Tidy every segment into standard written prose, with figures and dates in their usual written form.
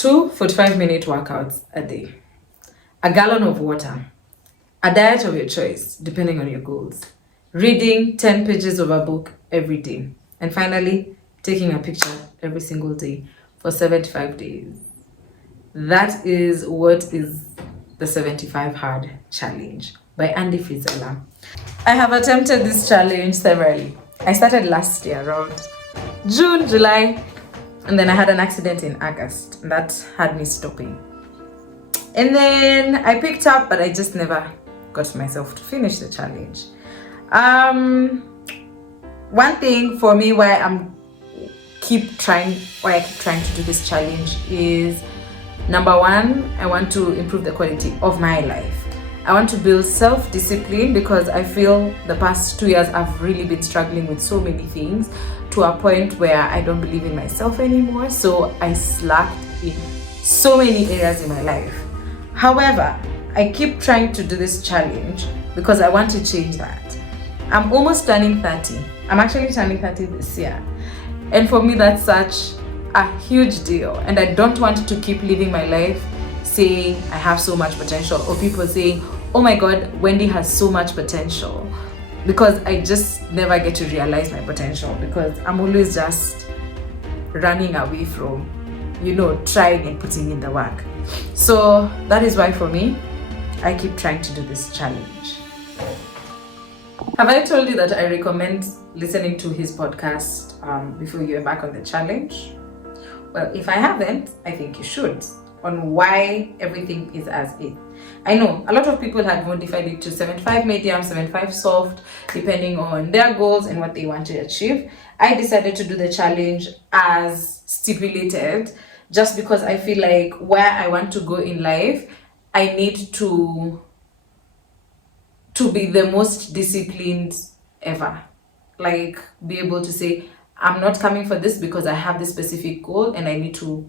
2 45-minute workouts a day, a gallon of water, a diet of your choice, depending on your goals, reading 10 pages of a book every day, and finally, taking a picture every single day for 75 days. That is what is the 75 Hard Challenge by Andy Frisela. I have attempted this challenge severally. I started last year around June, July, and then I had an accident in August, and that had me stopping. And then I picked up, but I just never got myself to finish the challenge. One thing for me why I keep trying to do this challenge is, number one, I want to improve the quality of my life. I want to build self-discipline because I feel the past 2 years I've really been struggling with so many things to a point where I don't believe in myself anymore. So I slacked in so many areas in my life. However, I keep trying to do this challenge because I want to change that. I'm almost turning 30. I'm actually turning 30 this year. And for me, that's such a huge deal. And I don't want to keep living my life saying I have so much potential, or people saying, oh my God, Wendy has so much potential, because I just never get to realize my potential because I'm always just running away from, trying and putting in the work. So that is why for me, I keep trying to do this challenge. Have I told you that I recommend listening to his podcast before you embark on the challenge? Well, if I haven't, I think you should, on why everything is as is. I know a lot of people had modified it to 75 medium, 75 soft, depending on their goals and what they want to achieve. I decided to do the challenge as stipulated just because I feel like where I want to go in life, I need to be the most disciplined ever. Like, be able to say, I'm not coming for this because I have this specific goal and I need to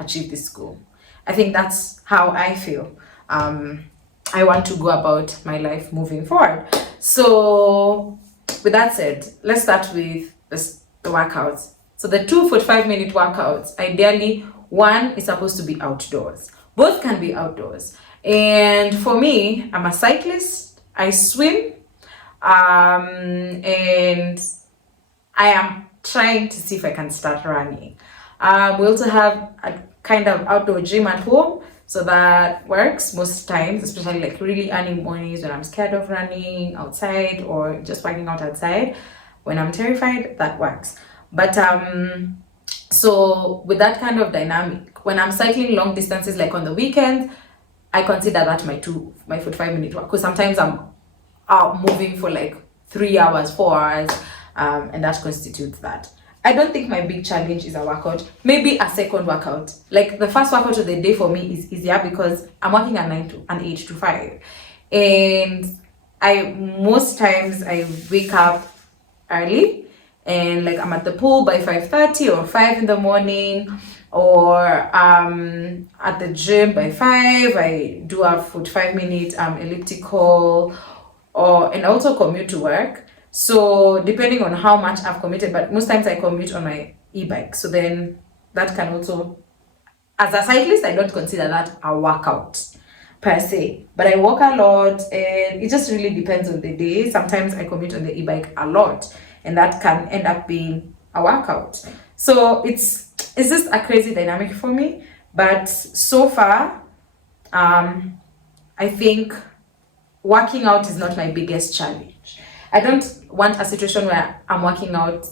achieve this goal. I think that's how I feel. I want to go about my life moving forward. So with that said, let's start with the workouts. So the 2 45-minute workouts, ideally, one is supposed to be outdoors. Both can be outdoors. And for me, I'm a cyclist. I swim. And I am trying to see if I can start running. We also have a kind of outdoor gym at home, so that works most times, especially like really early mornings when I'm scared of running outside or just working out outside. When I'm terrified, that works. But so with that kind of dynamic, when I'm cycling long distances, like on the weekends, I consider that my 45-minute walk, because sometimes I'm out moving for like 3 hours, 4 hours, and that constitutes that. I don't think my big challenge is a workout. Maybe a second workout. Like the first workout of the day for me is easier because I'm working at 8 to 5. And most times I wake up early and like I'm at the pool by 5:30 or 5 in the morning, or at the gym by 5. I do a 45-minute elliptical, and also commute to work. So depending on how much I've committed, but most times I commute on my e-bike. So then that can also, as a cyclist, I don't consider that a workout per se, but I walk a lot, and it just really depends on the day. Sometimes I commute on the e-bike a lot, and that can end up being a workout. So it's just a crazy dynamic for me. But so far, I think working out is not my biggest challenge. I don't want a situation where I'm working out.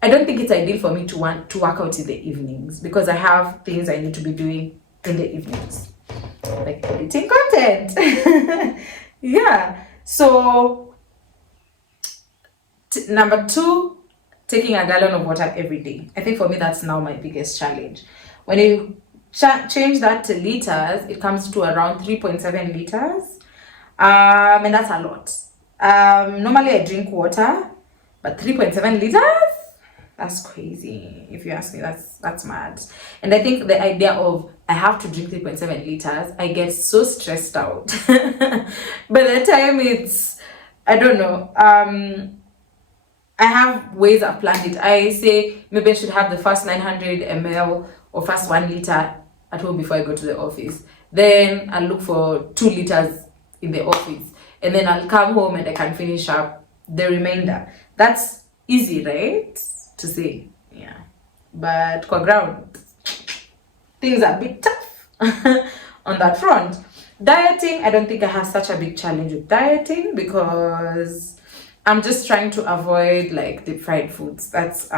I don't think it's ideal for me to want to work out in the evenings because I have things I need to be doing in the evenings, like editing content. Yeah. So number 2, taking a gallon of water every day. I think for me that's now my biggest challenge. When you change that to liters, it comes to around 3.7 liters, and that's a lot. Normally I drink water, but 3.7 liters? That's crazy. If you ask me, that's mad. And I think the idea of I have to drink 3.7 liters, I get so stressed out. By the time I don't know. I have ways I've planned it. I say maybe I should have the first 900 ml or first 1 liter at home before I go to the office. Then I'll look for 2 liters in the office. And then I'll come home and I can finish up the remainder. That's easy, right? To say. Yeah. But kwa ground, things are a bit tough on that front. Dieting, I don't think I have such a big challenge with dieting because I'm just trying to avoid like deep fried foods. That's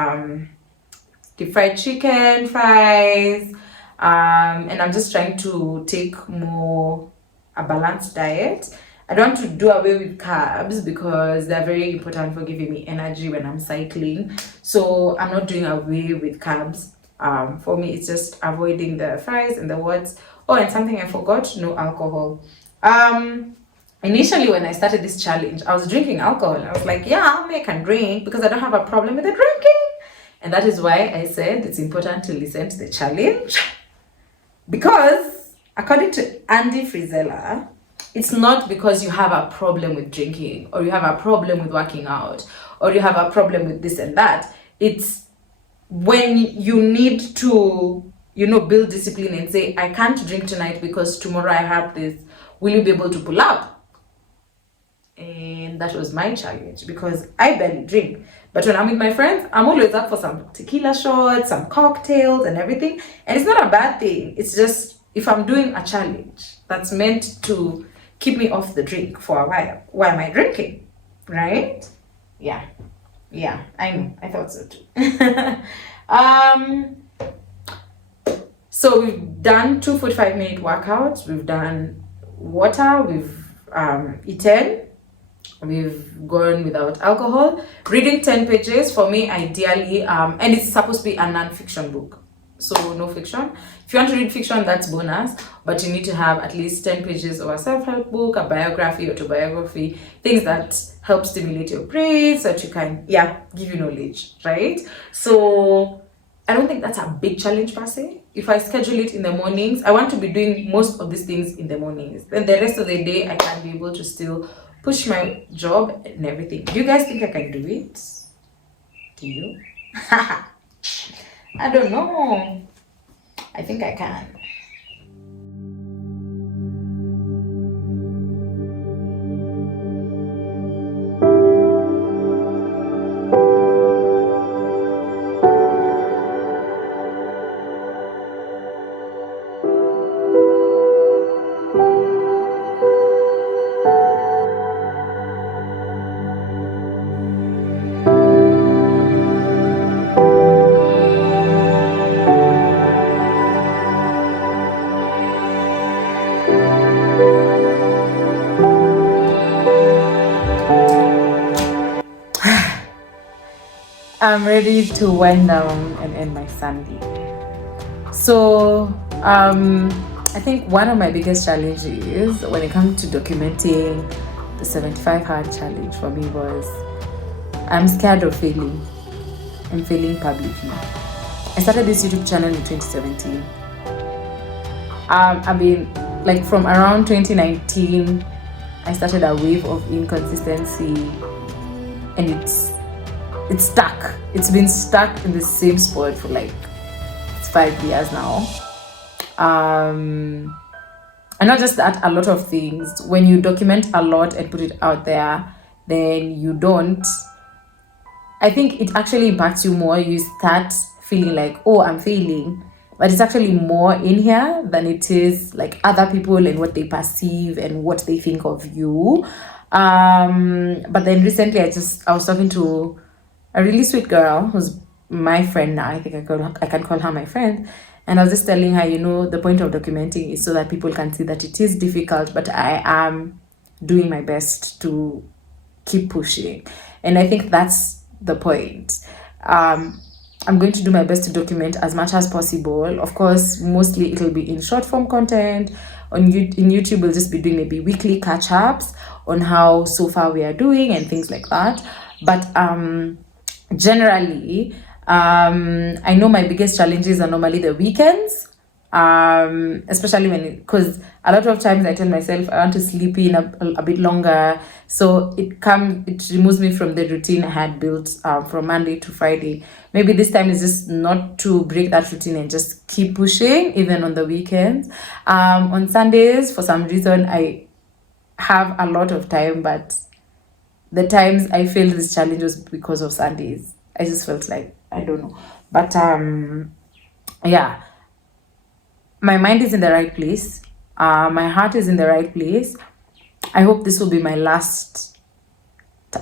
deep fried chicken, fries, and I'm just trying to take more a balanced diet. I don't want to do away with carbs because they're very important for giving me energy when I'm cycling. So I'm not doing away with carbs. For me, it's just avoiding the fries and the words. Oh, and something I forgot, no alcohol. Initially when I started this challenge, I was drinking alcohol. I was like, yeah, I can drink because I don't have a problem with the drinking. And that is why I said it's important to listen to the challenge. Because according to Andy Frisela, it's not because you have a problem with drinking or you have a problem with working out or you have a problem with this and that. It's when you need to, build discipline and say, I can't drink tonight because tomorrow I have this. Will you be able to pull up? And that was my challenge because I barely drink. But when I'm with my friends, I'm always up for some tequila shots, some cocktails and everything. And it's not a bad thing. It's just if I'm doing a challenge that's meant to keep me off the drink for a while, why am I drinking? Right? Yeah, I know. I thought so too. So we've done 2 45-minute workouts. We've done water. We've eaten. We've gone without alcohol. Reading 10 pages for me, ideally, and it's supposed to be a non-fiction book. So no fiction. If you want to read fiction, that's bonus. But you need to have at least 10 pages of a self-help book, a biography, autobiography, things that help stimulate your brain so that you can, give you knowledge, right? So I don't think that's a big challenge per se. If I schedule it in the mornings, I want to be doing most of these things in the mornings. Then the rest of the day, I can be able to still push my job and everything. Do you guys think I can do it? Do you? I don't know. I think I can. I'm ready to wind down and end my Sunday. So, I think one of my biggest challenges when it comes to documenting the 75 hard challenge for me was I'm scared of failing and failing publicly. I started this YouTube channel in 2017. I mean, like from around 2019, I started a wave of inconsistency, and it's stuck. It's been stuck in the same spot for like 5 years now. And not just that, a lot of things. When you document a lot and put it out there, then you don't. I think it actually impacts you more. You start feeling like, oh, I'm failing. But it's actually more in here than it is like other people and what they perceive and what they think of you. But then recently I was talking to a really sweet girl who's my friend now. I think I can call her my friend. And I was just telling her, the point of documenting is so that people can see that it is difficult, but I am doing my best to keep pushing. And I think that's the point. I'm going to do my best to document as much as possible. Of course, mostly it'll be in short form content. In YouTube, we'll just be doing maybe weekly catch-ups on how so far we are doing and things like that. But generally, I know my biggest challenges are normally the weekends. Especially because a lot of times I tell myself I want to sleep in a bit longer, so it removes me from the routine I had built from Monday to Friday. Maybe this time is just not to break that routine and just keep pushing even on the weekends. On Sundays, for some reason, I have a lot of time, but the times I failed this challenge was because of Sundays. I just felt like, I don't know, but yeah, my mind is in the right place. My heart is in the right place. I hope this will be my last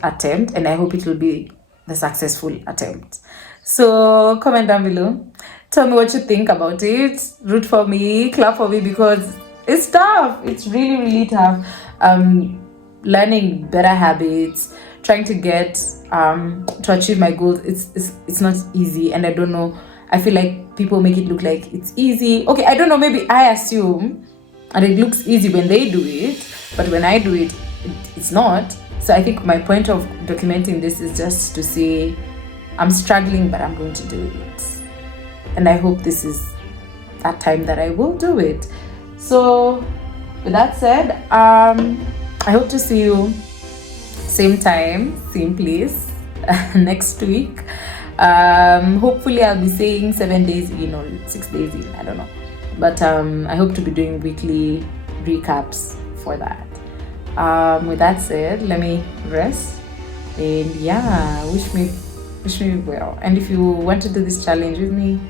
attempt, and I hope it will be the successful attempt. So comment down below. Tell me what you think about it. Root for me, clap for me, because it's tough. It's really, really tough. Learning better habits, trying to get to achieve my goals. It's not easy, and I don't know. I feel like people make it look like it's easy. Okay, I don't know, maybe I assume and it looks easy when they do it, but when I do it, it's not. So I think my point of documenting this is just to say I'm struggling, but I'm going to do it. And I hope this is that time that I will do it. So with that said, I hope to see you same time, same place next week. Hopefully I'll be saying 7 days in or 6 days in, I don't know, but I hope to be doing weekly recaps for that. With that said, let me rest, and yeah, wish me well. And if you want to do this challenge with me,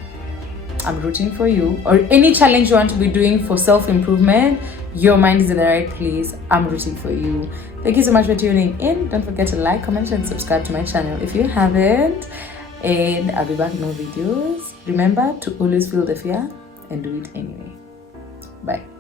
I'm rooting for you. Or any challenge you want to be doing for self-improvement, your mind is in the right place, I'm rooting for you. Thank you so much for tuning in. Don't forget to like, comment, and subscribe to my channel if you haven't. And I'll be back with more videos. Remember to always feel the fear and do it anyway. Bye.